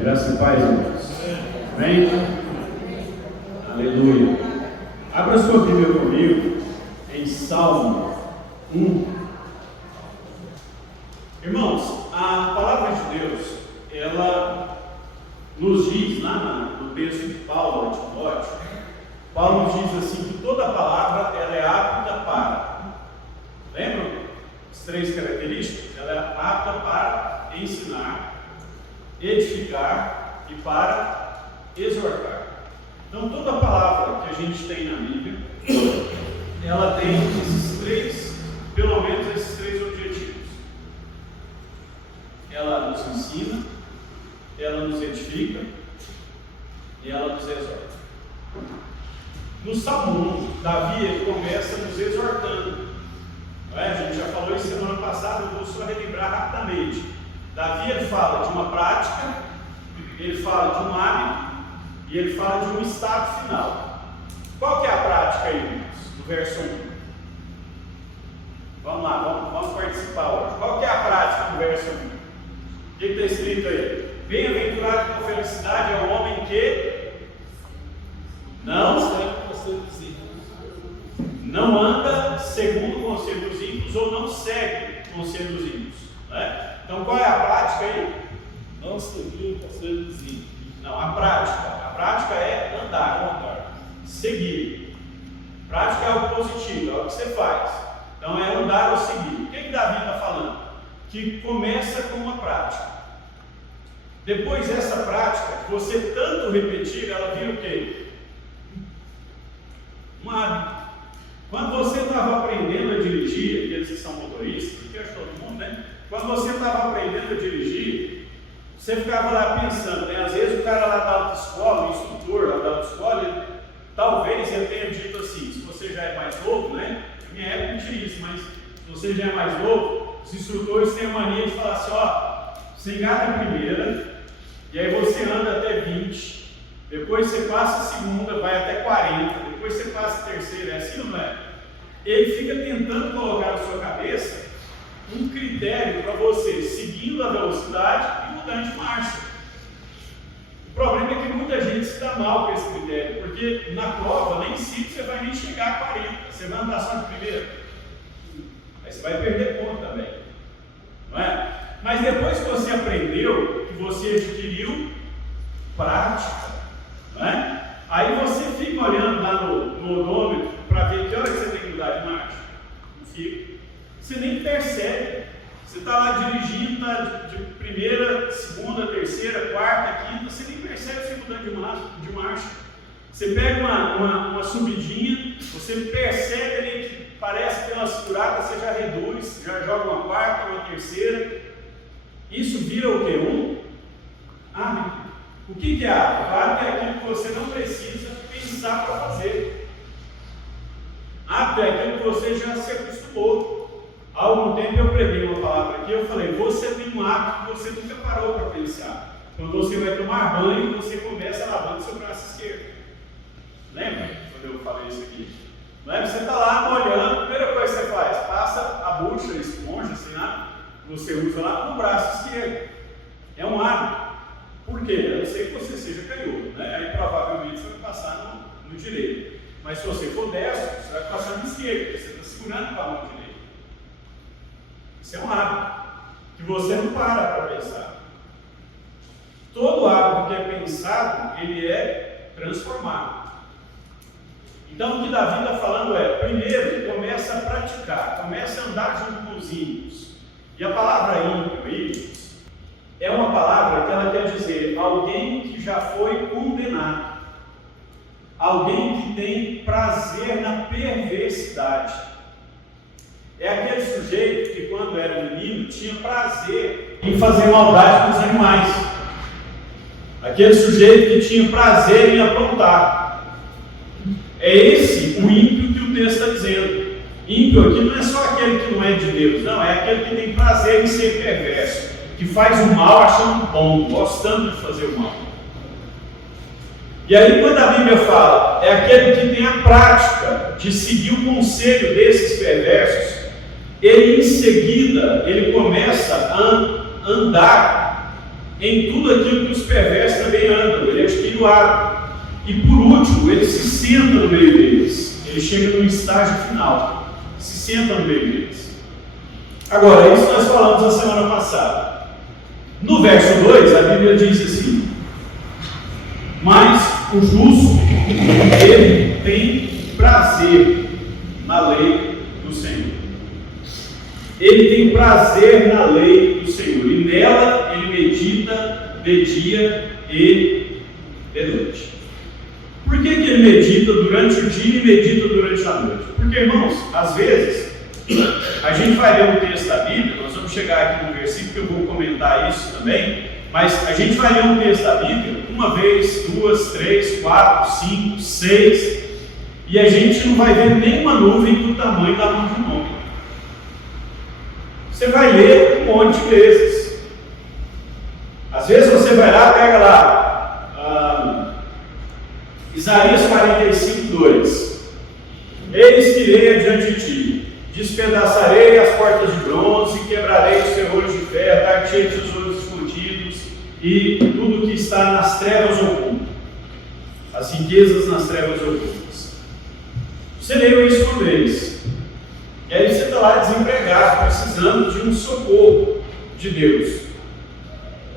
Graça e paz, irmãos. Amém? Aleluia. Abra sua Bíblia comigo em Salmo 1. Irmãos, a palavra de Deus, ela nos diz, lá no texto de Paulo, a Timóteo, Paulo nos diz assim, que toda palavra ela é apta para. Lembram? As três características? Ela é apta para ensinar, edificar e para exortar. Então toda palavra que a gente tem na Bíblia, ela tem esses três, pelo menos esses três objetivos. Ela nos ensina, ela nos edifica e ela nos exorta. No Salmo 1, Davi ele começa nos exortando. Não é? A gente já falou isso semana passada, eu vou só relembrar rapidamente. Davi ele fala de uma prática, ele fala de um hábito e ele fala de um estado final. Qual que é a prática aí, irmãos? No verso 1. Vamos lá, vamos participar hoje. Qual que é a prática no verso 1? O que está escrito aí? Bem-aventurado com felicidade é o homem que não anda segundo o conselho dos ímpios ou não segue o conselho dos ímpios. Né? Então qual é a prática aí? Não seguir o conselho dos ímpios. Não, a prática é andar, seguir. Prática é algo positivo, é o que você faz. Então é andar ou seguir. O que Davi está falando? Que começa com uma prática. Depois dessa prática, você tanto repetir, ela vira o quê? Um hábito. Quando você estava aprendendo a dirigir, aqueles que são motoristas, que acho todo mundo, né? Quando você estava aprendendo a dirigir, você ficava lá pensando, né? Às vezes o cara lá da autoescola, o instrutor lá da autoescola, talvez ele tenha dito assim, se você já é mais novo, né? Na minha época não tinha isso, mas se você já é mais novo, os instrutores têm a mania de falar assim, ó, você engata a primeira, e aí você anda até 20, depois você passa a segunda, vai até 40, depois você passa a terceira, é assim ou não é? Ele fica tentando colocar na sua cabeça um critério para você seguindo a velocidade e mudando de marcha. O problema é que muita gente se dá mal com esse critério, porque na prova nem sempre você vai nem chegar a 40, você vai andar só de primeira. Aí você vai perder ponto também, não é? Mas depois que você aprendeu, que você adquiriu prática, não é? Aí você fica olhando lá no odômetro para ver que hora que você tem que mudar de marcha. Não fica. Você nem percebe. Você está lá dirigindo, tá de primeira, segunda, terceira, quarta, quinta, você nem percebe você mudando de marcha. Você pega uma subidinha, você percebe ali que parece que tem uma segurada, você já reduz, já joga uma quarta, uma terceira. Isso vira o quê? Um hábito. O que é hábito? Hábito é aquilo que você não precisa pensar para fazer. Hábito é aquilo que você já se acostumou. Há algum tempo eu preguei uma palavra aqui, eu falei, você tem um hábito que você nunca parou para pensar. Quando você vai tomar banho, você começa lavando seu braço esquerdo. Lembra quando eu falei isso aqui? Não é? Você está lá molhando, a primeira coisa que você faz, passa a bucha, a esponja, assim, que você usa lá no braço esquerdo. É um hábito. Por quê? A não ser que você seja canhoto, né? Aí provavelmente você vai passar no direito. Mas se você for destro, você vai passar no esquerdo, porque você está segurando com a mão direita. Isso é um hábito que você não para pensar. Todo hábito que é pensado, ele é transformado. Então o que Davi está falando é, primeiro, começa a praticar, começa a andar junto com os ímpios. E a palavra ímpio aí é uma palavra que ela quer dizer alguém que já foi condenado, alguém que tem prazer na perversidade. É aquele sujeito que quando era menino tinha prazer em fazer maldade com os animais. Aquele sujeito que tinha prazer em aprontar. É esse o ímpio que o texto está dizendo. Ímpio aqui não é só aquele que não é de Deus, não, é aquele que tem prazer em ser perverso, que faz o mal achando bom, gostando de fazer o mal. E aí quando a Bíblia fala, é aquele que tem a prática de seguir o conselho desses perversos, ele em seguida, ele começa a andar em tudo aquilo que os perversos também andam. Ele é extenuado. E por último, ele se senta no meio deles. Ele chega no estágio final. Se senta no meio deles. Agora, isso nós falamos na semana passada. No verso 2, a Bíblia diz assim: mas o justo, ele tem prazer na lei do Senhor. Ele tem prazer na lei do Senhor. E nela ele medita de dia e de noite. Por que ele medita durante o dia e medita durante a noite? Porque, irmãos, às vezes, a gente vai ler um texto da Bíblia, nós vamos chegar aqui no versículo que eu vou comentar isso também, mas a gente vai ler um texto da Bíblia uma vez, duas, três, quatro, cinco, seis, e a gente não vai ver nenhuma nuvem do tamanho da mão de um homem. Você vai ler um monte de vezes. Às vezes você vai lá, pega lá, Isaías 45, 2. Eis que irei adiante de ti, despedaçarei as portas de bronze, quebrarei os ferrolhos de ferro, dar-te-ei tesouros escondidos, e tudo que está nas trevas oculto, as riquezas nas trevas ocultas. Você leu isso uma vez, e aí você está lá desempregado, precisando de um socorro de Deus.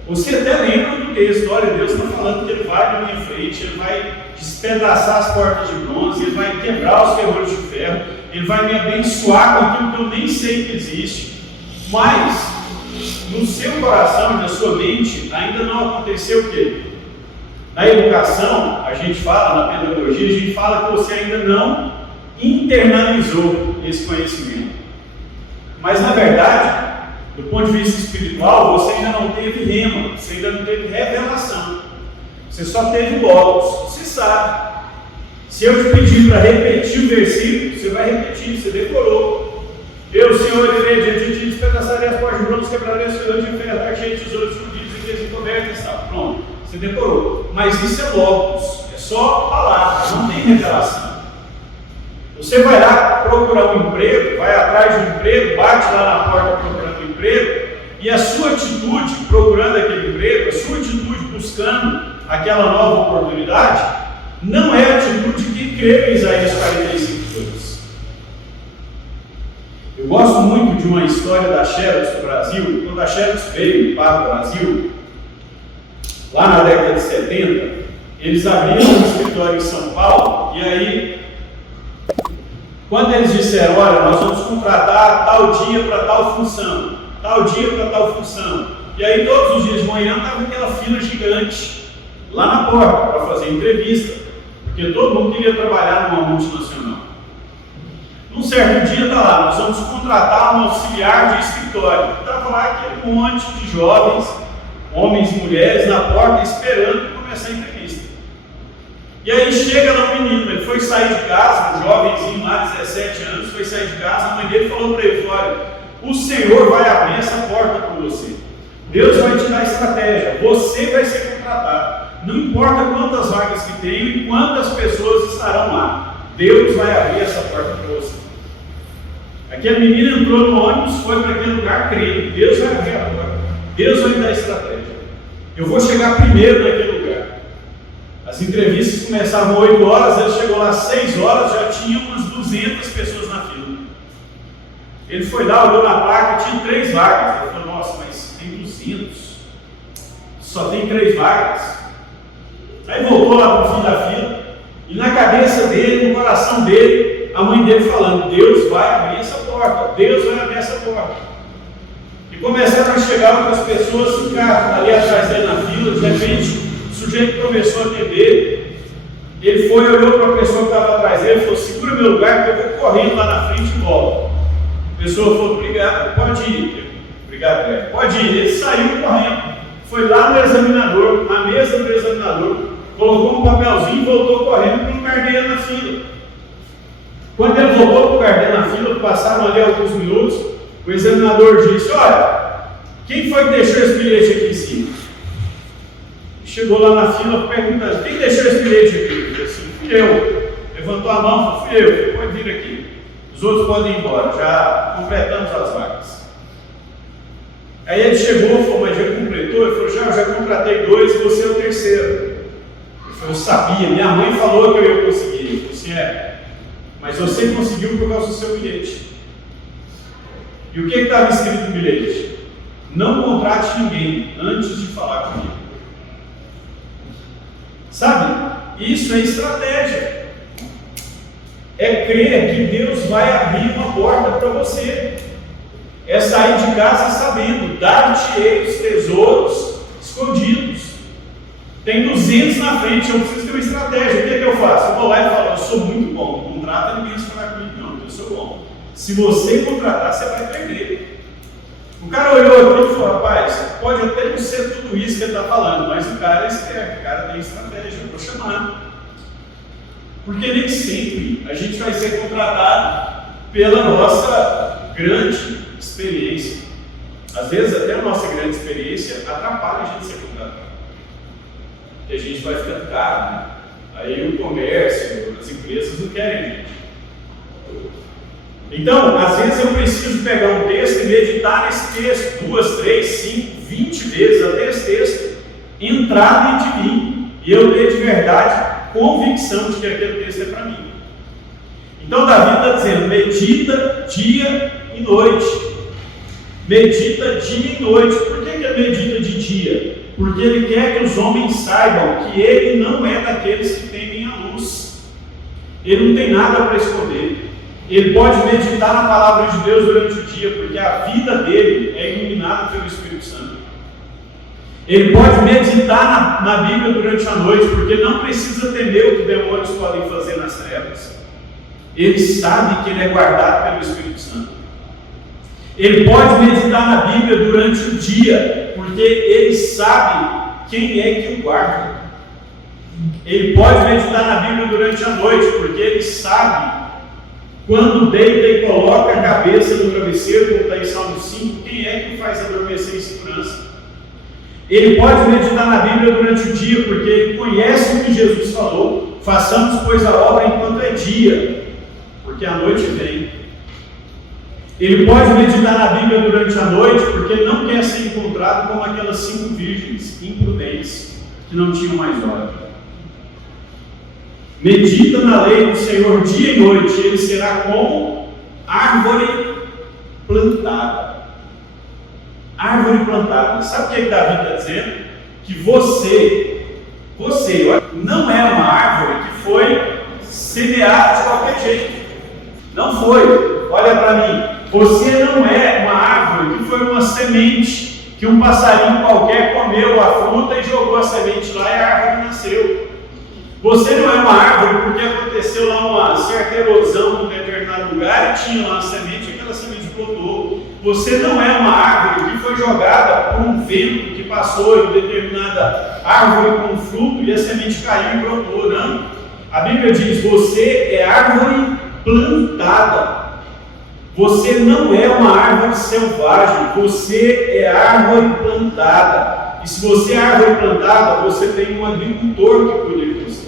Você até lembra do texto: olha, Deus está falando que Ele vai na minha frente, Ele vai despedaçar as portas de bronze, Ele vai quebrar os ferrolhos de ferro, Ele vai me abençoar com aquilo que eu nem sei que existe. Mas no seu coração e na sua mente ainda não aconteceu o quê? Na educação, a gente fala, na pedagogia, a gente fala que você ainda não internalizou esse conhecimento. Mas na verdade, do ponto de vista espiritual, você ainda não teve rema, você ainda não teve revelação. Você só teve logos. Você sabe. Se eu te pedir para repetir o versículo, você vai repetir, você decorou. Eu, Senhor, irei diante de ti, despedaçarei as portas de bronze, quebrarei os ferrolhos de ferro, dar-te-ei tesouros escondidos, riquezas encobertas e tal. Pronto, você decorou. Mas isso é logos, é só palavra, não tem revelação. Você vai lá procurar um emprego, vai atrás de um emprego, bate lá na porta procurando um emprego, e a sua atitude procurando aquele emprego, a sua atitude buscando aquela nova oportunidade, não é a atitude que crê em Isaías 45, 2. Eu gosto muito de uma história da Xerox do Brasil. Quando a Xerox veio para o Brasil, lá na década de 70, eles abriram um escritório em São Paulo, e aí, quando eles disseram: olha, nós vamos contratar tal dia para tal função, tal dia para tal função, e aí todos os dias de manhã estava aquela fila gigante lá na porta para fazer entrevista, porque todo mundo queria trabalhar numa multinacional. Num certo dia está lá: nós vamos contratar um auxiliar de escritório. Estava lá aquele monte de jovens, homens e mulheres, na porta esperando começar a entrevista. E aí chega lá um menino, ele foi sair de casa, um jovenzinho lá de 17 anos, foi sair de casa, a mãe dele falou para ele: olha, o Senhor vai abrir essa porta para você. Deus vai te dar estratégia, você vai ser contratado. Não importa quantas vagas que tem e quantas pessoas estarão lá, Deus vai abrir essa porta para você. Aquele menino entrou no ônibus, foi para aquele lugar crendo: Deus vai abrir a porta, Deus vai me dar estratégia, eu vou chegar primeiro naquele lugar. As entrevistas começavam 8 horas, ele chegou lá às 6 horas, já tinha umas 200 pessoas na fila. Ele foi lá, olhou na placa, tinha 3 vagas. Ele falou: nossa, mas tem 200, só tem 3 vagas. Aí voltou lá para o fim da fila, e na cabeça dele, no coração dele, a mãe dele falando: Deus vai abrir essa porta, Deus vai abrir essa porta. E começaram a chegar outras pessoas, ficar ali atrás dele na fila. De repente, o sujeito começou a atender. Ele foi, olhou para a pessoa que estava atrás dele e falou: segura meu lugar que eu vou correndo lá na frente e volto. A pessoa falou: obrigado, pode ir. Obrigado, Cléber. Pode ir. Ele saiu correndo, foi lá no examinador, na mesa do examinador, colocou um papelzinho e voltou correndo para o lugar dele na fila. Quando ele voltou para o lugar dele na fila, passaram ali alguns minutos, o examinador disse: olha, quem foi que deixou esse bilhete aqui em cima? Chegou lá na fila perguntando: quem deixou esse bilhete aqui? Ele disse assim: fui eu. Levantou a mão e falou: fui eu, pode vir aqui. Os outros podem ir embora, já completamos as vagas. Aí ele chegou e falou: mas já completou? completou, ele falou, já contratei 2 e você é o terceiro. Ele falou, eu sabia, minha mãe falou que eu ia conseguir. Ele falou assim, mas você conseguiu por causa do seu bilhete. E o que estava escrito no bilhete? Não contrate ninguém antes de falar comigo. Sabe? Isso é estratégia. É crer que Deus vai abrir uma porta para você. É sair de casa sabendo, dar-te-ei os tesouros escondidos. Tem 200 na frente, eu preciso ter uma estratégia. O que é que eu faço? Eu vou lá e falo, eu sou muito bom, não contrata ninguém para falar comigo, não, eu sou bom. Se você contratar, você vai perder. O cara olhou aqui e falou, rapaz, pode até não ser tudo isso que ele está falando, mas o cara é esperto, o cara tem estratégia, eu vou chamar. Porque nem sempre a gente vai ser contratado pela nossa grande experiência. Às vezes até a nossa grande experiência atrapalha a gente ser contratado. Porque a gente vai ficando caro, né? Aí o comércio, as empresas não querem a gente. Então, às vezes eu preciso pegar um texto e meditar nesse texto 2, 3, 5, 20 vezes até esse texto entrar dentro de mim e eu ter de verdade convicção de que aquele texto é para mim. Então Davi está dizendo, medita dia e noite. Medita dia e noite. Por que ele medita de dia? Porque ele quer que os homens saibam que ele não é daqueles que temem a luz. Ele não tem nada para esconder. Ele pode meditar na palavra de Deus durante o dia, porque a vida dele é iluminada pelo Espírito Santo. Ele pode meditar na Bíblia durante a noite, porque não precisa temer o que demônios podem fazer nas trevas. Ele sabe que ele é guardado pelo Espírito Santo. Ele pode meditar na Bíblia durante o dia, porque ele sabe quem é que o guarda. Ele pode meditar na Bíblia durante a noite, porque ele sabe quando deita e coloca a cabeça no travesseiro, como está em Salmo 5, quem é que faz adormecer em segurança? Ele pode meditar na Bíblia durante o dia, porque ele conhece o que Jesus falou, façamos, pois, a obra enquanto é dia, porque a noite vem. Ele pode meditar na Bíblia durante a noite, porque ele não quer ser encontrado como aquelas 5 virgens imprudentes, que não tinham mais hora. Medita na lei do Senhor dia e noite, ele será como árvore plantada. Árvore plantada. Sabe o que Davi está dizendo? Que você não é uma árvore que foi semeada de qualquer jeito. Não foi. Olha para mim. Você não é uma árvore que foi uma semente, que um passarinho qualquer comeu a fruta e jogou a semente lá e a árvore nasceu. Você não é uma árvore porque aconteceu lá uma certa erosão em determinado lugar e tinha lá uma semente e aquela semente brotou. Você não é uma árvore que foi jogada por um vento que passou em determinada árvore com fruto e a semente caiu e brotou. Não. A Bíblia diz, você é árvore plantada. Você não é uma árvore selvagem, você é árvore plantada. E se você é árvore plantada, você tem um agricultor que cuida de você.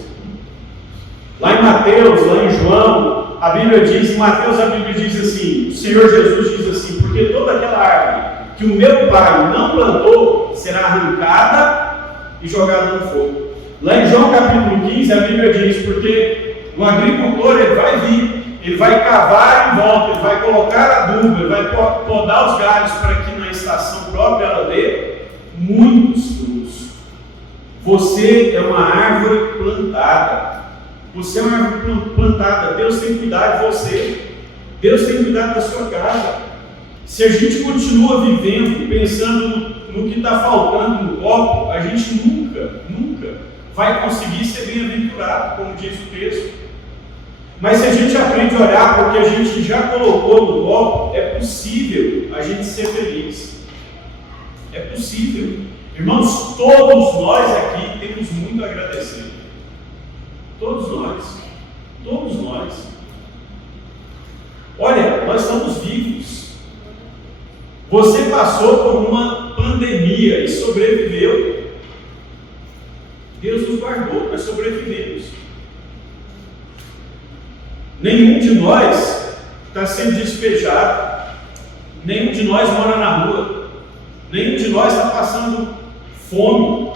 Lá em Mateus, lá em João, a Bíblia diz, em Mateus a Bíblia diz assim, o Senhor Jesus diz assim, porque toda aquela árvore que o meu Pai não plantou, será arrancada e jogada no fogo. Lá em João capítulo 15, a Bíblia diz, porque o agricultor ele vai vir, ele vai cavar em volta, ele vai colocar adubo, ele vai podar os galhos para que na estação própria ela dê muitos frutos. Você é uma árvore plantada. Você é uma árvore plantada. Deus tem cuidado de você. Deus tem cuidado da sua casa. Se a gente continua vivendo, pensando no que está faltando no copo, a gente nunca vai conseguir ser bem-aventurado, como diz o texto. Mas se a gente aprende a olhar porque a gente já colocou no copo, é possível a gente ser feliz. É possível. Irmãos, todos nós aqui temos muito a agradecer. Todos nós. Todos nós. Olha, nós estamos vivos. Você passou por uma pandemia e sobreviveu. Deus nos guardou, nós sobrevivemos. Nenhum de nós está sendo despejado. Nenhum de nós mora na rua. Nenhum de nós está passando fome.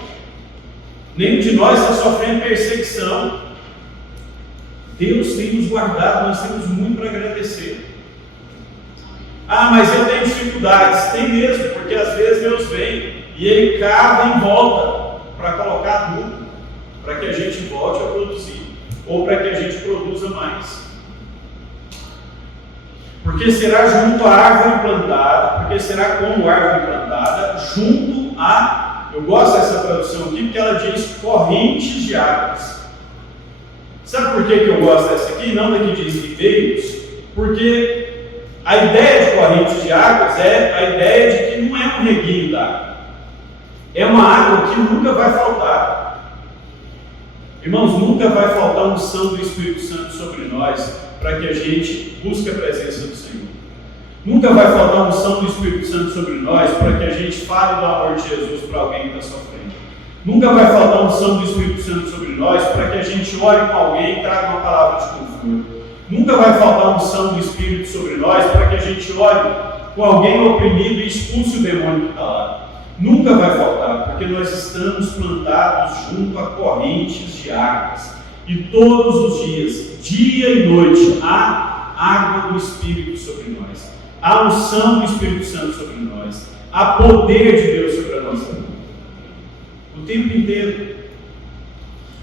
Nenhum de nós está sofrendo perseguição. Deus tem nos guardado, nós temos muito para agradecer. Ah, mas eu tenho dificuldades. Tem mesmo, porque às vezes Deus vem e Ele cava em volta para colocar adubo, para que a gente volte a produzir, ou para que a gente produza mais. Porque será junto à árvore plantada, porque será como árvore plantada, junto a, eu gosto dessa tradução aqui, porque ela diz correntes de águas. Sabe por que eu gosto dessa aqui? Não da que diz ribeiros, porque a ideia de correntes de águas é a ideia de que não é um reguinho d'água. É uma água que nunca vai faltar. Irmãos, nunca vai faltar a unção do Espírito Santo sobre nós para que a gente busque a presença do Senhor. Nunca vai faltar a unção do Espírito Santo sobre nós para que a gente fale do amor de Jesus para alguém que está sofrendo. Nunca vai faltar a unção do Espírito Santo sobre nós para que a gente ore com alguém e traga uma palavra de conforto. Nunca vai faltar a unção do Espírito sobre nós para que a gente ore com alguém oprimido e expulse o demônio que está lá. Nunca vai faltar, porque nós estamos plantados junto a correntes de águas. E todos os dias, dia e noite, há água do Espírito sobre nós. Há unção do Espírito Santo sobre nós. Há poder de Deus sobre a nossa vida. O tempo inteiro.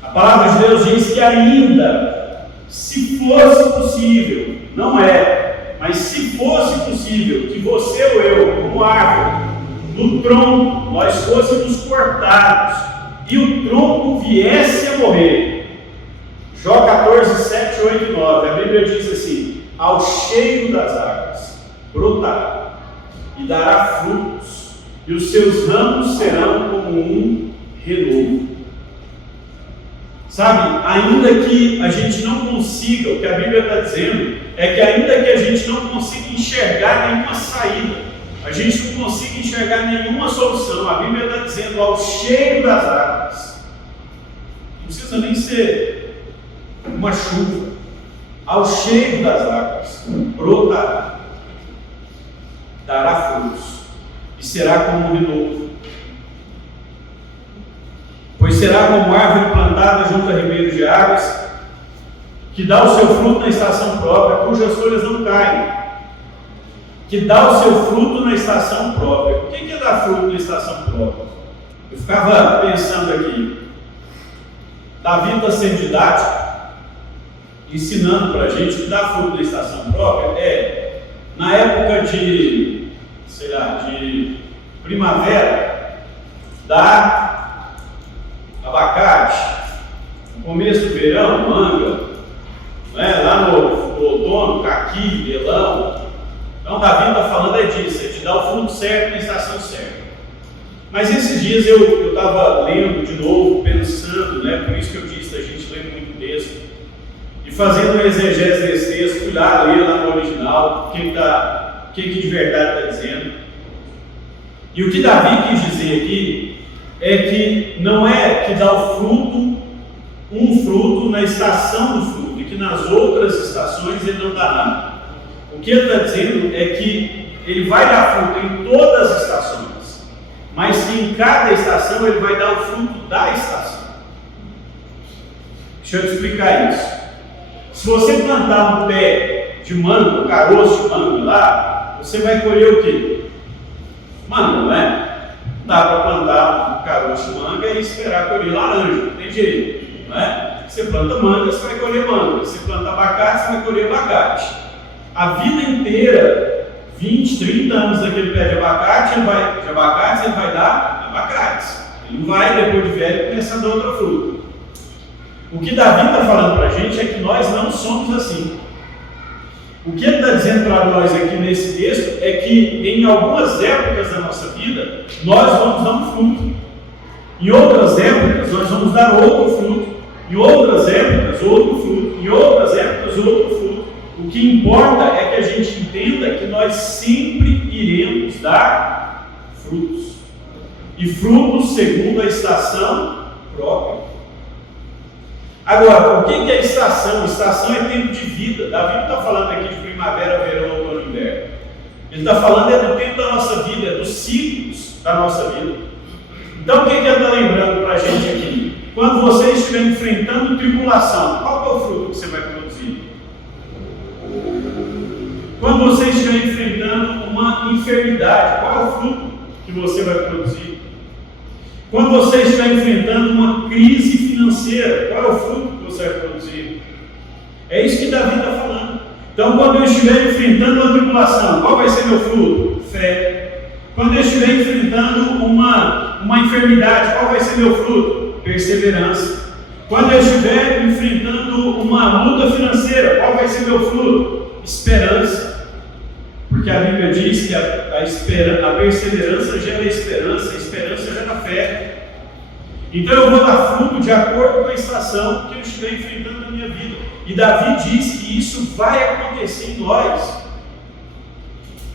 A palavra de Deus diz que ainda, se fosse possível, não é, mas se fosse possível que você ou eu, como árvore, do tronco, nós fôssemos cortados e o tronco viesse a morrer. Jó 14, 7, 8 e 9, a Bíblia diz assim: ao cheiro das águas brotará e dará frutos, e os seus ramos serão como um renovo. Sabe, ainda que a gente não consiga, o que a Bíblia está dizendo é que ainda que a gente não consiga enxergar nenhuma saída, a gente não consiga enxergar nenhuma solução, a Bíblia está dizendo ao cheiro das águas. Não precisa nem ser uma chuva. Ao cheiro das águas brotará, dará frutos e será como um renovo. Pois será como árvore plantada junto a ribeiros de águas, que dá o seu fruto na estação própria, cujas folhas não caem. Que dá o seu fruto na estação própria. O que é dar fruto na estação própria? Eu ficava pensando aqui. Davi está sendo didático, ensinando para a gente que dar fruto na estação própria é, na época de, sei lá, de primavera, dar abacate, no começo do verão, manga, né? Lá no outono, caqui, melão. Então Davi está falando é disso, é de dar o fruto certo na estação certa. Mas esses dias eu estava lendo de novo, pensando, né? Por isso que eu disse, a gente lê muito texto, e fazendo uma exegese desse texto, fui lá ler lá no original, o que de verdade está dizendo. E o que Davi quis dizer aqui é que não é que dá o fruto, um fruto na estação do fruto, e que nas outras estações ele não dá nada. O que ele está dizendo é que ele vai dar fruto em todas as estações, mas que em cada estação ele vai dar o fruto da estação. Deixa eu te explicar isso. Se você plantar um pé de manga, um caroço de manga lá, você vai colher o quê? Manga, não é? Não dá para plantar um caroço de manga e esperar colher laranja, não tem jeito, não é? Você planta manga, você vai colher manga. Você planta abacate, você vai colher abacate. A vida inteira, 20, 30 anos daquele pé de abacate, ele vai dar abacates. Ele não vai, depois de velho, começar a dar outra fruta. O que Davi está falando para a gente é que nós não somos assim. O que ele está dizendo para nós aqui nesse texto é que em algumas épocas da nossa vida, nós vamos dar um fruto. Em outras épocas, nós vamos dar outro fruto. Em outras épocas, outro fruto. Em outras épocas, outro fruto. O que importa é que a gente entenda que nós sempre iremos dar frutos. E frutos segundo a estação própria. Agora, o que é estação? Estação é tempo de vida. Davi não está falando aqui de primavera, verão, outono e inverno. Ele está falando do tempo da nossa vida, dos ciclos da nossa vida. Então, o que ele está lembrando para a gente aqui? Quando você estiver enfrentando tribulação, qual que é o fruto que você vai produzir? Quando você estiver enfrentando uma enfermidade, qual é o fruto que você vai produzir? Quando você estiver enfrentando uma crise financeira, qual é o fruto que você vai produzir? É isso que Davi está falando. Então, quando eu estiver enfrentando uma tribulação, qual vai ser meu fruto? Fé. Quando eu estiver enfrentando uma enfermidade, qual vai ser meu fruto? Perseverança. Quando eu estiver enfrentando uma luta financeira, qual vai ser meu fruto? Esperança. Porque a Bíblia diz que a perseverança gera esperança, a esperança gera fé. Então eu vou dar fruto de acordo com a estação que eu estiver enfrentando na minha vida. E Davi diz que isso vai acontecer em nós.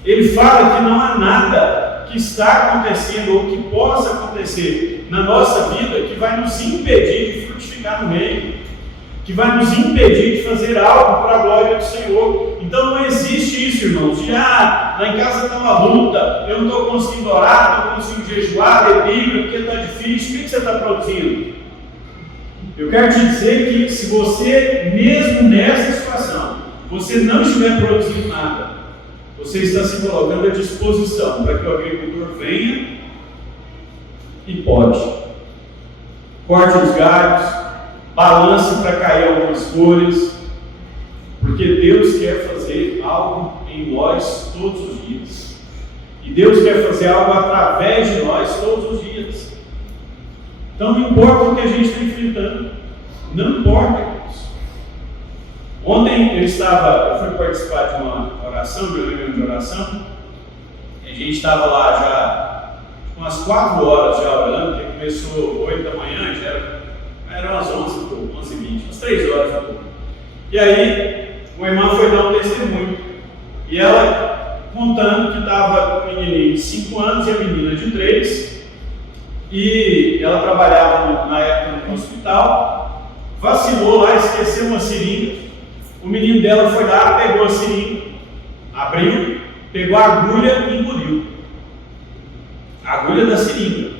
Ele fala que não há nada que está acontecendo ou que possa acontecer na nossa vida que vai nos impedir de frutificar no reino, que vai nos impedir de fazer algo para a glória do Senhor. Então não existe isso, irmãos, de lá em casa está uma luta, eu não estou conseguindo orar, não estou conseguindo jejuar, ler Bíblia, porque está difícil. O que você está produzindo? Eu quero te dizer que se você, mesmo nessa situação, você não estiver produzindo nada, você está se colocando à disposição para que o agricultor venha e pode. Corte os galhos, balance para cair algumas folhas, porque Deus quer fazer algo em nós todos os dias. E Deus quer fazer algo através de nós todos os dias. Então não importa o que a gente está enfrentando, não importa, irmãos. Ontem eu fui participar de uma oração, de uma reunião de oração, e a gente estava lá já umas 4 horas já orando, que começou 8 da manhã, já era umas 11h20, umas 3 horas da manhã. E aí, uma irmã foi dar um testemunho, e ela contando que estava com um menininho de 5 anos e a menina de 3, e ela trabalhava na época no hospital, vacilou lá, esqueceu uma seringa. O menino dela foi lá, pegou a seringa, abriu, pegou a agulha e engoliu. A agulha da seringa,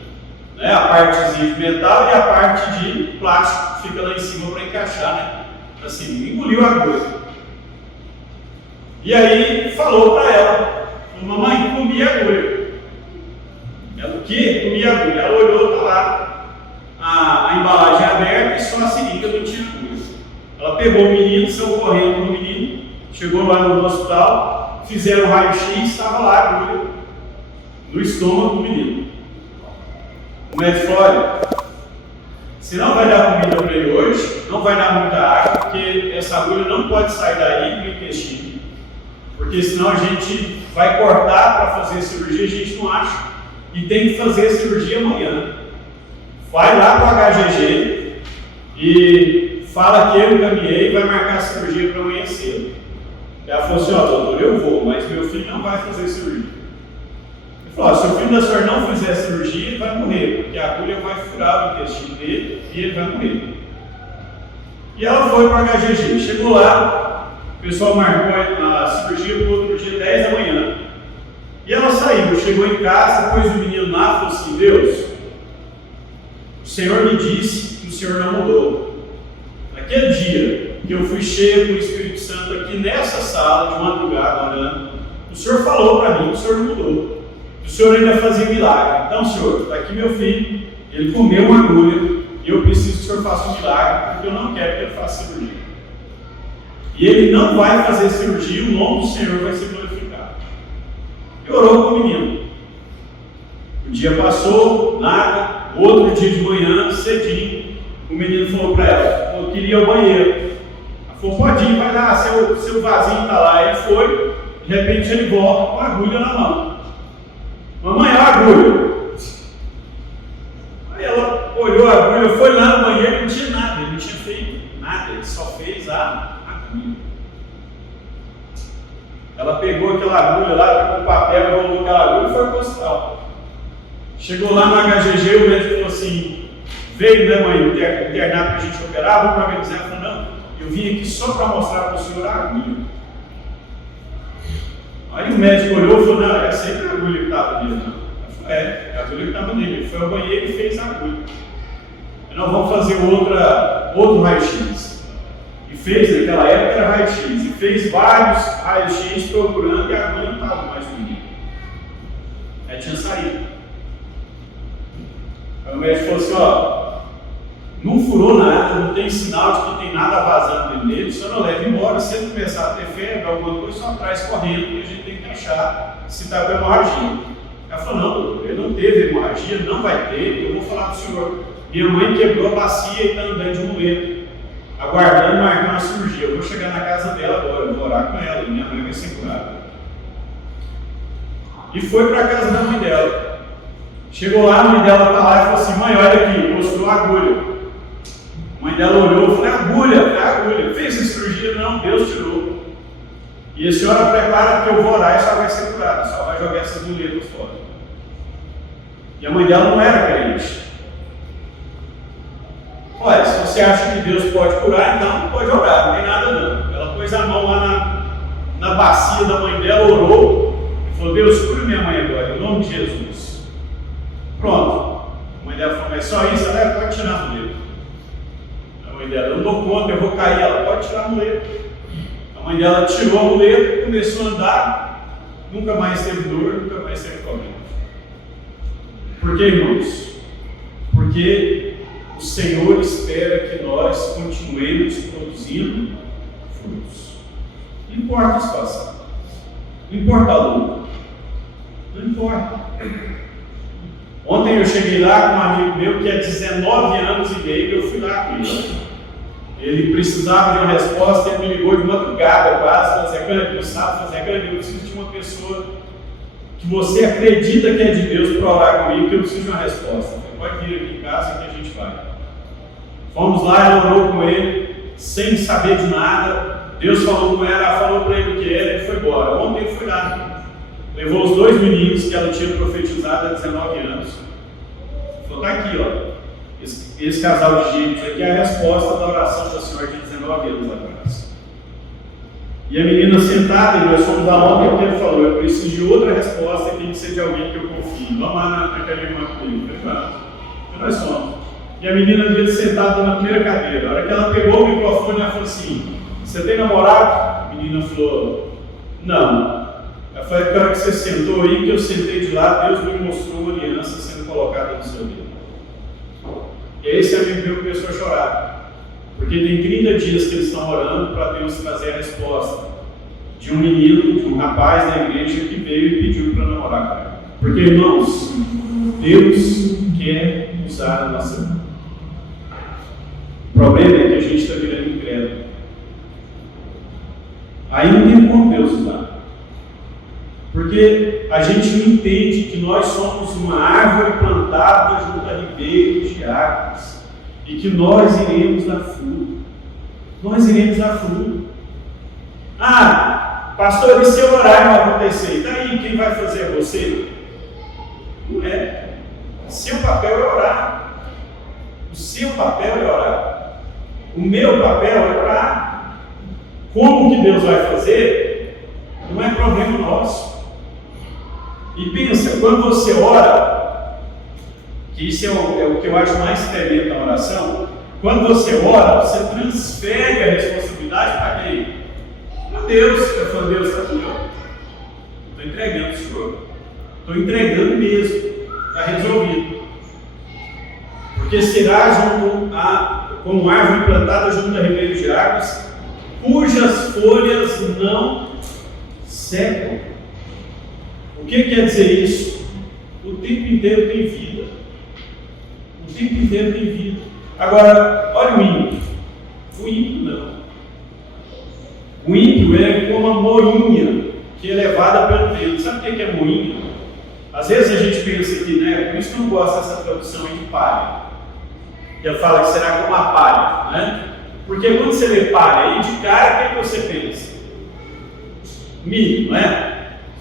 né? A partezinha de metal e a parte de plástico que fica lá em cima para encaixar, né? A seringa. Engoliu a agulha. E aí falou para ela: mamãe, comi a agulha. Ela, o quê? Comi a agulha. Ela olhou, está lá a embalagem aberta e só a seringa não tinha agulha. Ela pegou o menino, saiu correndo com o menino, chegou lá no hospital, fizeram raio-x, estava lá a agulha no estômago do menino. O médico falou: olha, você não vai dar comida para ele hoje, não vai dar muita água, porque essa agulha não pode sair daí do intestino, porque senão a gente vai cortar para fazer a cirurgia, a gente não acha, e tem que fazer a cirurgia amanhã. Vai lá para o HGG e fala que eu encaminhei e vai marcar a cirurgia para amanhã cedo. Ela falou assim: ó, doutor, eu vou, mas meu filho não vai fazer cirurgia. Ele falou: se o filho da senhora não fizer a cirurgia, ele vai morrer, porque a agulha vai furar o intestino dele e ele vai morrer. E ela foi para o HGG, chegou lá, o pessoal marcou a cirurgia para o outro dia, 10 da manhã. E ela saiu, chegou em casa, pôs o menino lá e falou assim: Deus, o Senhor me disse que o Senhor não mudou. Naquele dia que eu fui cheio do Espírito Santo aqui nessa sala de madrugada orando, o Senhor falou para mim que o Senhor não mudou, que o Senhor ainda fazia milagre. Então, Senhor, está aqui meu filho, ele comeu uma agulha e eu preciso que o Senhor faça um milagre, porque eu não quero que ele faça cirurgia. E ele não vai fazer cirurgia, o nome do Senhor vai ser glorificado. E orou com o menino. O dia passou, nada. Outro dia de manhã, cedinho, o menino falou para ela: eu queria ir ao banheiro. Ela falou: pode ir, vai lá, seu vasinho está lá. Ele foi, de repente ele volta com a agulha na mão. Mamãe, olha a agulha. Aí ela olhou a agulha, foi lá no banheiro e não tinha nada, ele não tinha feito nada, ele só fez a agulha. Ela pegou aquela agulha lá, pegou o papel, rolou aquela agulha e foi para o hospital. Chegou lá no HGG, o médico falou assim: veio, né, mãe, internar para a gente operar, vamos organizar. Ela falou: não, eu vim aqui só para mostrar para o senhor a agulha. Aí o médico olhou e falou: não, essa aí não é a agulha que estava ali. Ela A agulha que estava nele. Ele foi ao banheiro e fez a agulha. E nós vamos fazer outro raio-x. E fez, naquela época era raio-x. E fez vários raios-x procurando e a agulha não estava mais no menino. Aí tinha saído. Aí o médico falou assim: ó, não furou nada, não tem sinal de que tem nada vazando dentro dele, o senhor não leva embora. Se ele começar a ter febre, alguma coisa, só traz correndo e a gente tem que achar se está com hemorragia. Ela falou: não, doutor, ele não teve hemorragia, não vai ter, eu vou falar para o senhor. Minha mãe quebrou a bacia e está andando de muleta, aguardando marcar uma cirurgia. Eu vou chegar na casa dela agora, eu vou orar com ela, e minha mãe vai ser curada. E foi para a casa da mãe dela. Chegou lá, a mãe dela está lá e falou assim: mãe, olha aqui, mostrou a agulha. A mãe dela olhou e falou: agulha. Fez a cirurgia? Não, Deus tirou. E a senhora prepara que eu vou orar e só vai ser curada, só vai jogar essas muletas fora. E a mãe dela não era crente. Olha, se você acha que Deus pode curar, então pode orar, não tem nada não. Ela pôs a mão lá na bacia da mãe dela, orou e falou: Deus, cura minha mãe agora, em nome de Jesus. Pronto. A mãe dela falou: mas só isso? Ela pode tirar a muleta. A mãe dela: eu não dou conta, eu vou cair. Ela: pode tirar a muleta. A mãe dela tirou a muleta, começou a andar, nunca mais teve dor, nunca mais teve problema. Por que, irmãos? Porque o Senhor espera que nós continuemos produzindo frutos. Não importa a situação, não importa a luta, não importa. Ontem eu cheguei lá com um amigo meu que há 19 anos e meio, eu fui lá com ele. Ele precisava de uma resposta, ele me ligou de madrugada quase, Zé Cândida, não sabe, Zé Cândida, eu preciso de uma pessoa que você acredita que é de Deus para orar comigo, que eu preciso de uma resposta. Você pode vir aqui em casa que a gente vai. Fomos lá, ela orou com ele, sem saber de nada. Deus falou com ela, falou para ele o que era e foi embora. Ontem ele foi lá, levou os 2 meninos que ela tinha profetizado há 19 anos. Falou: está aqui, ó. Esse casal de gêmeos aqui é a resposta da oração da senhora de 19 anos atrás. E a menina sentada, e nós fomos lá ontem, porque ele falou: eu preciso de outra resposta e tem que ser de alguém que eu confio. Vamos lá naquela irmã comigo. E nós fomos. E a menina ali sentada na primeira cadeira. A hora que ela pegou o microfone, ela falou assim: você tem namorado? A menina falou: não. Ela falou: é a hora que você sentou aí, que eu sentei de lá, Deus me mostrou uma aliança sendo colocada no seu dedo. E aí esse amigo meu começou a chorar, porque tem 30 dias que eles estão orando para Deus trazer a resposta de um menino, de um rapaz da igreja que veio e pediu para namorar com ela. Porque, irmãos, Deus quer usar a nossa vida. O problema é que a gente está virando incrédulo. Aí não tem como Deus usar. Porque a gente não entende que nós somos uma árvore plantada junto a ribeiros de águas e que nós iremos dar fruto. Nós iremos dar fruto. Ah, pastor, e se eu orar vai acontecer? E daí, quem vai fazer é você? Não é. Seu papel é orar. O seu papel é orar. O meu papel é orar. Como que Deus vai fazer? Não é problema nosso. E pensa, quando você ora, que isso é o que eu acho mais tremendo na oração, quando você ora, você transfere a responsabilidade para quem? Para Deus. Você fala: Deus, está aqui, ó. Estou entregando o Senhor. Estou entregando mesmo. Está resolvido. Porque será como árvore plantada junto a ribeiro de águas, cujas folhas não secam. O que quer dizer isso? O tempo inteiro tem vida. O tempo inteiro tem vida. Agora, olha o ímpio. O ímpio não. O ímpio é como uma moinha que é levada pelo vento. Sabe o que é moinha? Às vezes a gente pensa aqui, né? Por isso que eu não gosto dessa tradução aí de palha. Que fala que será como a palha, né? Porque quando você lê palha aí, de cara, o que você pensa? Milho, não é?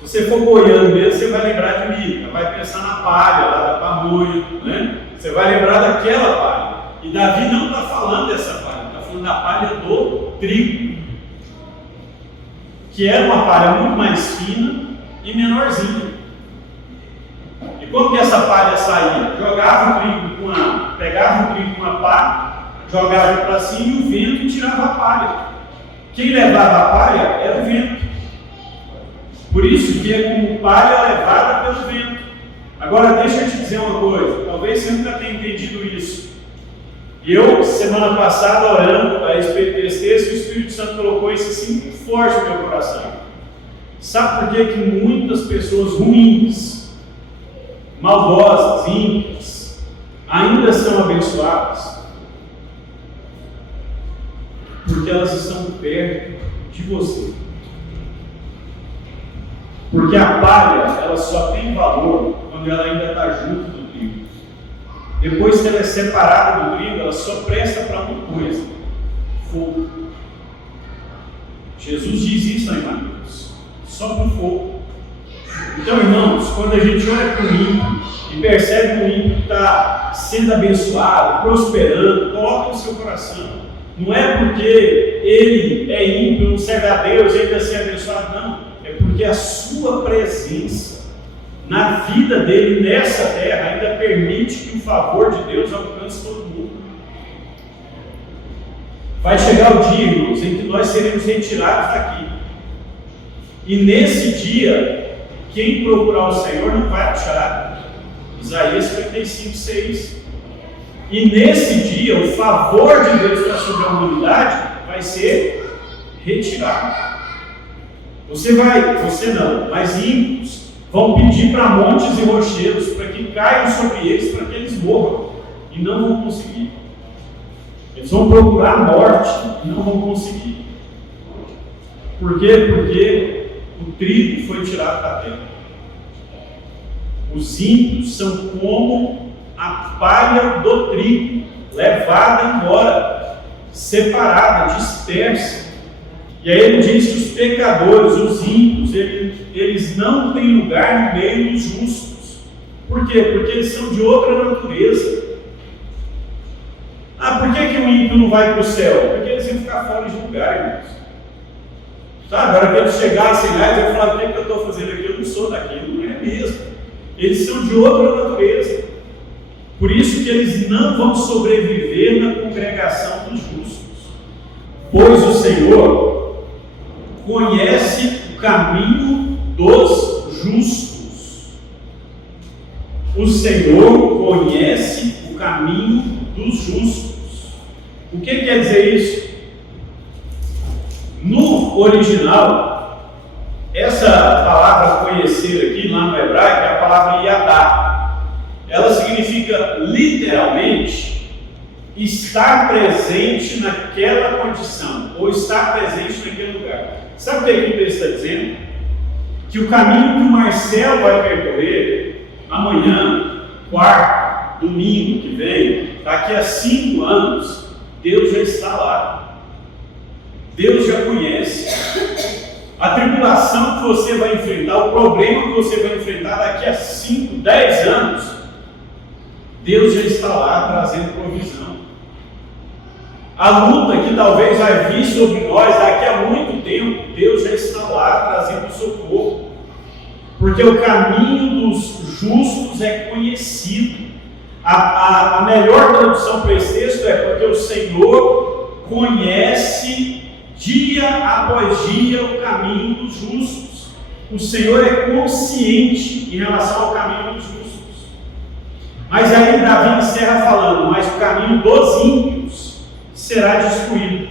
Se você for boiando mesmo, você vai lembrar de milho, vai pensar na palha lá da pamonha, né? Você vai lembrar daquela palha. E Davi não está falando dessa palha, está falando da palha do trigo, que era uma palha muito mais fina e menorzinha. E como que essa palha saía? Pegava o trigo com uma pá, jogava para cima e o vento tirava a palha. Quem levava a palha era o vento. Por isso que é como palha levada pelo vento. Agora deixa eu te dizer uma coisa, talvez você nunca tenha entendido isso. Eu, semana passada, orando a respeito desse texto, o Espírito Santo colocou isso assim forte no meu coração. Sabe por que muitas pessoas ruins, maldosas, ímpias, ainda são abençoadas? Porque elas estão perto de você. Porque a palha, ela só tem valor quando ela ainda está junto do trigo. Depois que ela é separada do trigo, ela só presta para uma coisa: fogo. Jesus diz isso lá em Mateus: só para o fogo. Então, irmãos, quando a gente olha para o ímpio e percebe que o ímpio está sendo abençoado, prosperando, coloca no seu coração. Não é porque ele é ímpio, não serve a Deus e ainda ser abençoado, não. É porque a sua presença na vida dele, nessa terra, ainda permite que o favor de Deus alcance todo mundo. Vai chegar o dia, irmãos, em que nós seremos retirados daqui. E nesse dia, quem procurar o Senhor não vai achar. Isaías 55:6. E nesse dia, o favor de Deus para sobre a humanidade vai ser retirado. Você não, mas ímpios vão pedir para montes e rochedos para que caiam sobre eles, para que eles morram, e não vão conseguir. Eles vão procurar a morte e não vão conseguir. Por quê? Porque o trigo foi tirado da terra. Os ímpios são como a palha do trigo, levada embora, separada, dispersa. E aí ele diz que os pecadores, os ímpios, eles não têm lugar no meio dos justos. Por quê? Porque eles são de outra natureza. Por que o ímpio não vai para o céu? Porque eles iam ficar fora de lugar, irmãos. Sabe, agora que eles chegassem lá, eles iam falar: o que eu estou fazendo aqui? Eu não sou daquilo, não é mesmo. Eles são de outra natureza. Por isso que eles não vão sobreviver na congregação dos justos. Pois o Senhor conhece o caminho dos justos. O Senhor conhece o caminho dos justos. O que quer dizer isso? No original, essa palavra conhecer aqui, lá no hebraico, é a palavra yadá. Ela significa literalmente estar presente naquela condição, ou estar presente naquele lugar. Sabe o que o texto está dizendo? Que o caminho que o Marcelo vai percorrer amanhã, quarto, domingo que vem, daqui a 5 anos, Deus já está lá. Deus já conhece. A tribulação que você vai enfrentar, o problema que você vai enfrentar daqui a 5, 10 anos, Deus já está lá trazendo provisão. A luta que talvez vai vir sobre nós daqui a muito tempo, Deus já está lá trazendo socorro. Porque o caminho dos justos é conhecido. A melhor tradução para esse texto é: porque o Senhor conhece dia após dia o caminho dos justos. O Senhor é consciente em relação ao caminho dos justos. Mas aí Davi encerra falando: mas o caminho dos ímpios será destruído.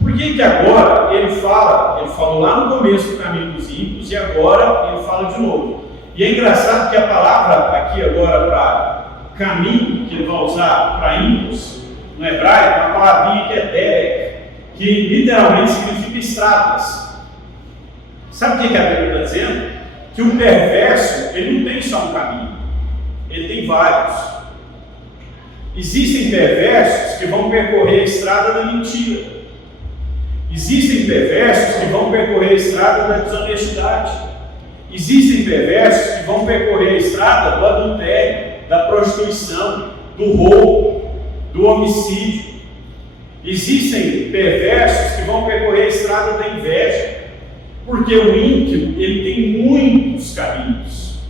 Por que agora ele falou lá no começo do caminho dos ímpios e agora ele fala de novo? E é engraçado que a palavra aqui agora para caminho, que ele vai usar para ímpios, no hebraico, é uma palavrinha que é derek, que literalmente significa estradas. Sabe o que a Bíblia está dizendo? Que o perverso, ele não tem só um caminho, ele tem vários. Existem perversos que vão percorrer a estrada da mentira. Existem perversos que vão percorrer a estrada da desonestidade. Existem perversos que vão percorrer a estrada do adultério, da prostituição, do roubo, do homicídio. Existem perversos que vão percorrer a estrada da inveja, porque o ímpio, ele tem muitos caminhos.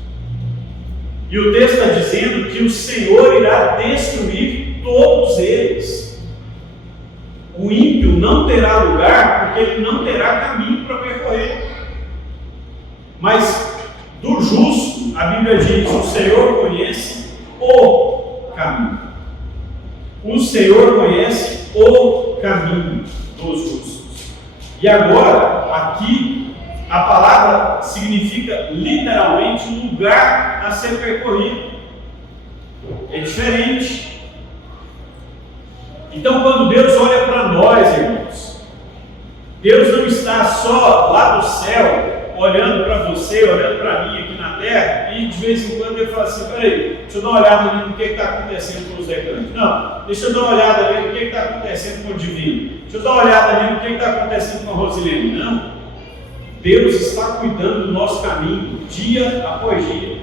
E o texto está dizendo que o Senhor irá destruir todos eles. O ímpio não terá lugar, porque ele não terá caminho para percorrer. Mas do justo, a Bíblia diz, o Senhor conhece o caminho. O Senhor conhece o caminho dos justos. E agora, aqui, a palavra significa literalmente lugar a ser percorrido. É diferente. Então, quando Deus olha para nós, irmãos, Deus não está só lá do céu, olhando para você, olhando para mim aqui na terra, e de vez em quando ele fala assim: peraí, deixa eu dar uma olhada ali no que está acontecendo com os recantos. Não, deixa eu dar uma olhada ali no que está acontecendo com o divino. Deixa eu dar uma olhada ali no que está acontecendo com a Rosilene. Não. Deus está cuidando do nosso caminho, dia após dia.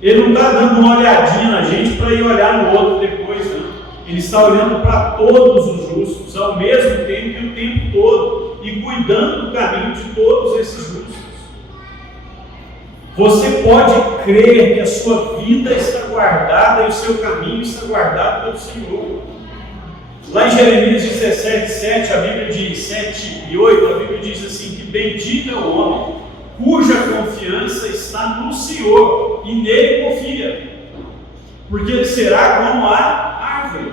Ele não está dando uma olhadinha na gente para ir olhar no outro depois, não. Ele está olhando para todos os justos, ao mesmo tempo e o tempo todo, e cuidando do caminho de todos esses justos. Você pode crer que a sua vida está guardada e o seu caminho está guardado pelo Senhor. Lá em Jeremias 17:7, a Bíblia diz, 7 e 8, a Bíblia diz assim, que bendito é o homem cuja confiança está no Senhor e nele confia, porque ele será como a árvore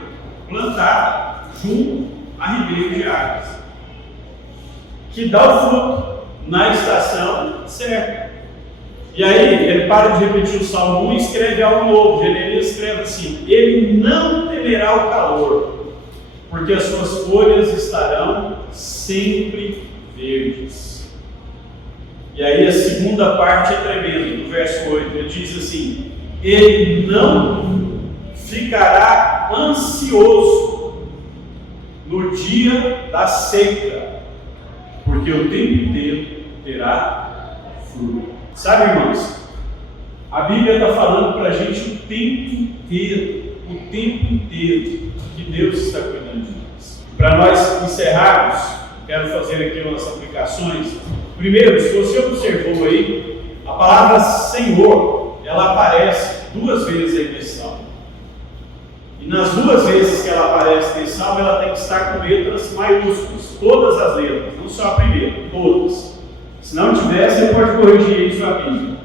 plantada junto a ribeiro de águas, que dá o fruto na estação certa. E aí ele para de repetir o Salmo 1 e escreve algo novo. Jeremias escreve assim: ele não temerá o calor, porque as suas folhas estarão sempre verdes. E aí a segunda parte é tremenda, do verso 8, ele diz assim: ele não ficará ansioso no dia da seca, porque o tempo inteiro terá fruto. Sabe, irmãos, a Bíblia está falando para a gente o tempo inteiro que Deus está cuidando de nós. Para nós encerrarmos, quero fazer aqui umas aplicações. Primeiro, se você observou aí, a palavra Senhor, ela aparece 2 vezes aí nesse salmo. E nas 2 vezes que ela aparece nesse salmo, ela tem que estar com letras maiúsculas, todas as letras, não só a primeira, todas. Se não tivesse, você pode corrigir isso na Bíblia.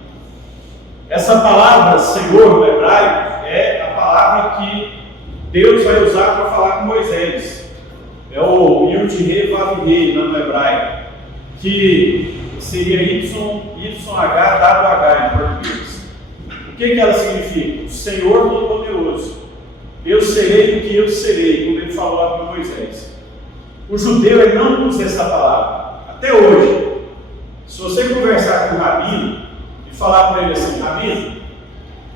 Essa palavra Senhor no hebraico é a palavra que Deus vai usar para falar com Moisés. É o Yud-He-Vav-He no hebraico, que seria YHWH em português. O que ela significa? O Senhor Todo-Poderoso. Eu serei o que eu serei, como ele falou lá para Moisés. O judeu ele não usa essa palavra. Até hoje. Se você conversar com o rabino e falar para ele assim: rabino,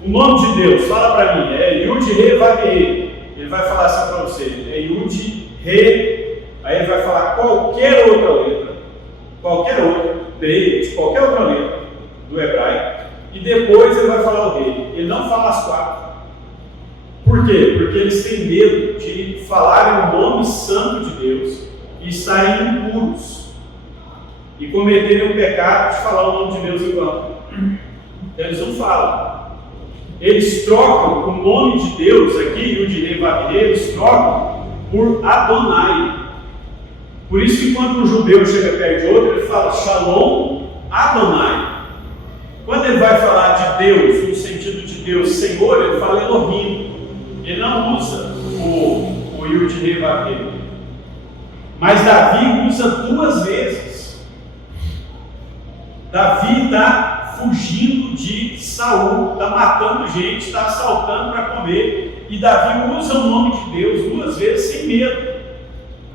o nome de Deus, fala para mim, é Yud-He-Vav-He. Ele vai falar assim para você, é Yud-He, aí ele vai falar qualquer outra letra, de qualquer outra letra do hebraico, e depois ele vai falar o rei. Ele não fala as 4. Por quê? Porque eles têm medo de falarem o nome santo de Deus e estarem impuros e cometerem o pecado de falar o nome de Deus em vão. Então eles não falam. Eles trocam o nome de Deus aqui, Yud-He-Vav-He, eles trocam por Adonai. Por isso que quando um judeu chega perto de outro, ele fala Shalom Adonai. Quando ele vai falar de Deus, no sentido de Deus Senhor, ele fala Elohim. Ele não usa o Yud-He-Vav-He. Mas Davi usa 2 vezes. Davi está fugindo de Saul, está matando gente, está assaltando para comer. E Davi usa o nome de Deus 2 vezes sem medo.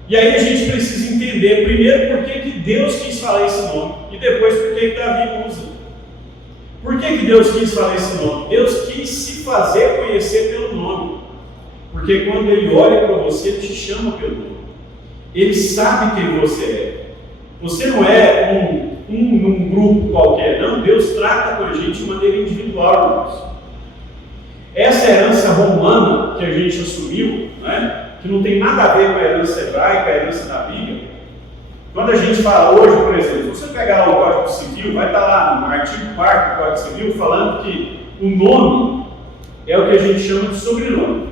E aí a gente precisa entender, primeiro, por que Deus quis falar esse nome. E depois, por que Davi usa. Por que Deus quis falar esse nome? Deus quis se fazer conhecer pelo nome. Porque quando Ele olha para você, Ele te chama pelo nome. Ele sabe quem você é. Você não é um grupo qualquer, não. Deus trata com a gente de maneira individual, irmãos. Essa herança romana que a gente assumiu, né, que não tem nada a ver com a herança hebraica, a herança da Bíblia. Quando a gente fala hoje, por exemplo, se você pegar lá o Código Civil, vai estar lá no artigo 4º do Código Civil falando que o nome é o que a gente chama de sobrenome.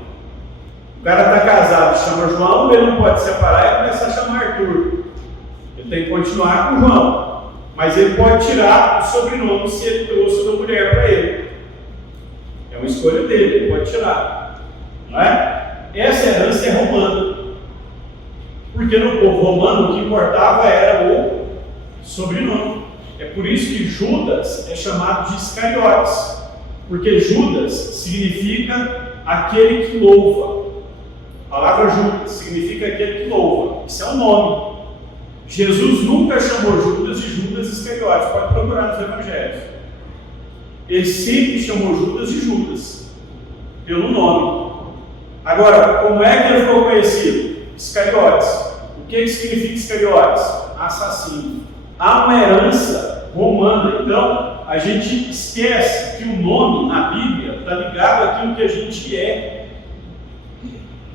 O cara está casado, chama João, ele não pode separar e começar a chamar Arthur. Ele tem que continuar com João. Mas ele pode tirar o sobrenome se ele trouxe uma mulher para ele. É uma escolha dele, ele pode tirar. Não é? Essa herança é romana. Porque no povo romano o que importava era o sobrenome. É por isso que Judas é chamado de Iscariotes. Porque Judas significa aquele que louva. A palavra Judas significa aquele que louva. Isso é um nome. Jesus nunca chamou Judas de Judas Iscariotes. Pode procurar nos evangelhos. Ele sempre chamou Judas de Judas, pelo nome. Agora, como é que ele ficou conhecido? Iscariotes. O que significa Iscariotes? Assassino. Há uma herança romana. Então, a gente esquece que o nome na Bíblia está ligado àquilo que a gente é.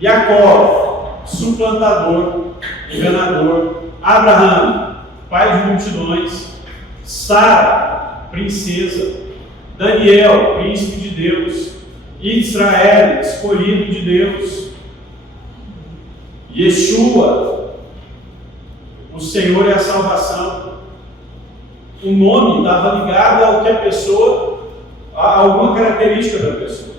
Jacó, suplantador, enganador. Abraão, pai de multidões. Sara, princesa. Daniel, príncipe de Deus. Israel, escolhido de Deus. Yeshua, o Senhor é a salvação. O nome estava ligado ao que a pessoa, a alguma característica da pessoa.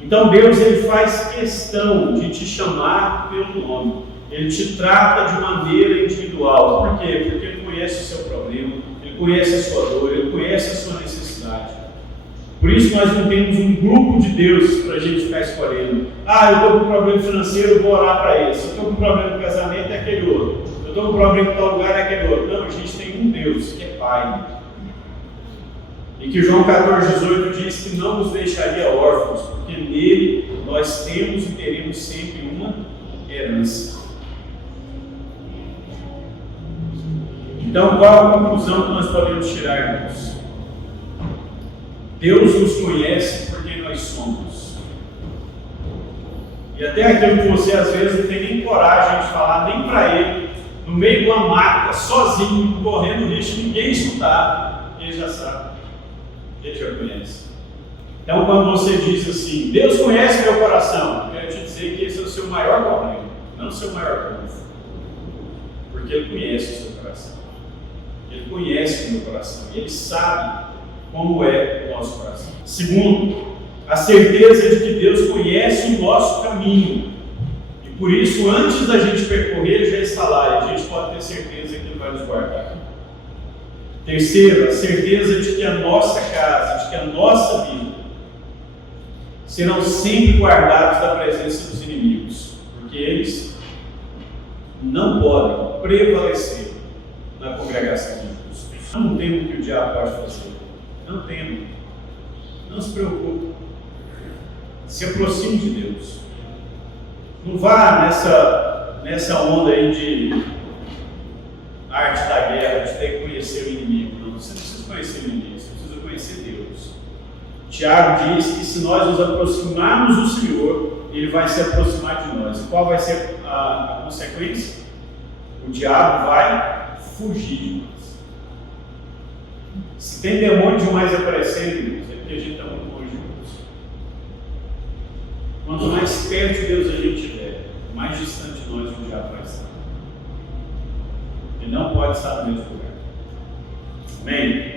Então Deus ele faz questão de te chamar pelo nome. Ele te trata de maneira individual. Por quê? Porque Ele conhece o seu problema, Ele conhece a sua dor, Ele conhece a sua necessidade. Por isso nós não temos um grupo de Deus para a gente ficar escolhendo. Eu estou com um problema financeiro, vou orar para esse. Eu estou com um problema no casamento, é aquele outro. Eu estou com um problema em tal lugar, é aquele outro. Não, a gente tem um Deus, que é Pai. E que João 14,18 diz que não nos deixaria órfãos, porque nele nós temos e teremos sempre uma herança. Então, qual a conclusão que nós podemos tirar, irmãos? Deus nos conhece por quem nós somos. E até aquilo que você às vezes não tem nem coragem de falar, nem para Ele, no meio de uma maca, sozinho, correndo risco, ninguém escutar, Ele já sabe. Ele já conhece. Então, quando você diz assim, Deus conhece meu coração, eu quero te dizer que esse é o seu maior problema, não o seu maior trunfo. Porque Ele conhece o seu coração. Ele conhece o meu coração. E Ele sabe como é o nosso coração. Segundo, a certeza de que Deus conhece o nosso caminho. E por isso, antes da gente percorrer, Ele já está lá. E a gente pode ter certeza que Ele vai nos guardar. Terceiro, a certeza de que a nossa casa, de que a nossa vida serão sempre guardados da presença dos inimigos, porque eles não podem prevalecer na congregação de Deus. Não tem o que o diabo pode fazer. Não tem. Não se preocupe. Se aproxime de Deus. Não vá nessa onda aí de arte da guerra, de ter que conhecer o inimigo. Não, você não precisa conhecer o inimigo, você precisa conhecer Deus. Tiago diz que se nós nos aproximarmos do Senhor, Ele vai se aproximar de nós. E qual vai ser a consequência? O diabo vai fugir de nós. Se tem demônio demais aparecendo, é porque a gente está muito longe de Deus. Quanto mais perto de Deus a gente estiver, mais distante de nós o diabo vai estar. Ele não pode estar no mesmo lugar. Amém?